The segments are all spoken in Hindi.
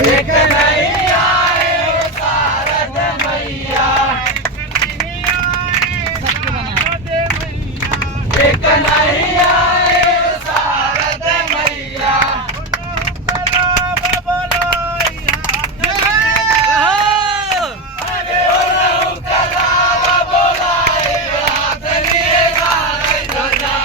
एक नहीं आए हो शारद मैया, एक नहीं आए हो शारद मैया, अरे ओ रहू कलावा बोलाए हाथ लिए लाल ध्वजा,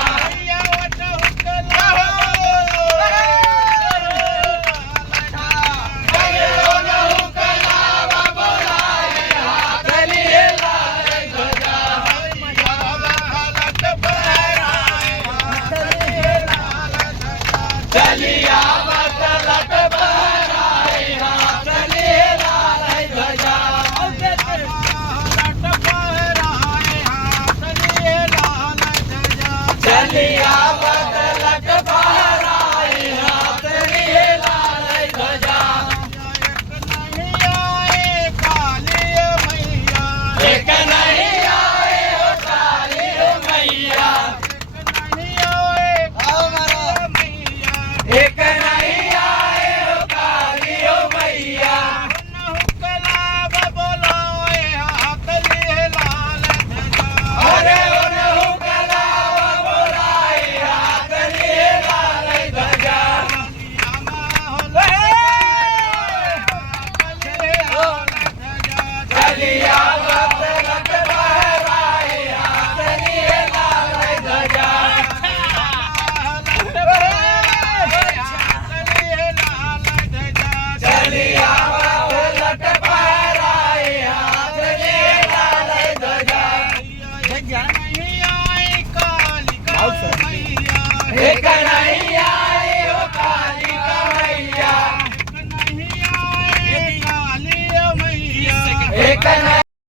अरे ओ रहू कलावा बोलाए हाथ लिए लाल ध्वजा, चलिया बतलट बहराए हाथ लिए लाल ध्वजा, चलिया बतलट बहराए हाथ लिए लाल ध्वजा, एक नहीं आए हो काली मैया, एक नहीं आए हो काली मैया, अरे ओ रहू कलावा बोलाए हाथ लिए लाल ध्वजा, चलिया बतलट बहराए हाथ लिए लाल ध्वजा, चलिया बतलट बहराए हाथ लिए लाल ध्वजा, एक नहीं आए हो काली मैया, एक नहीं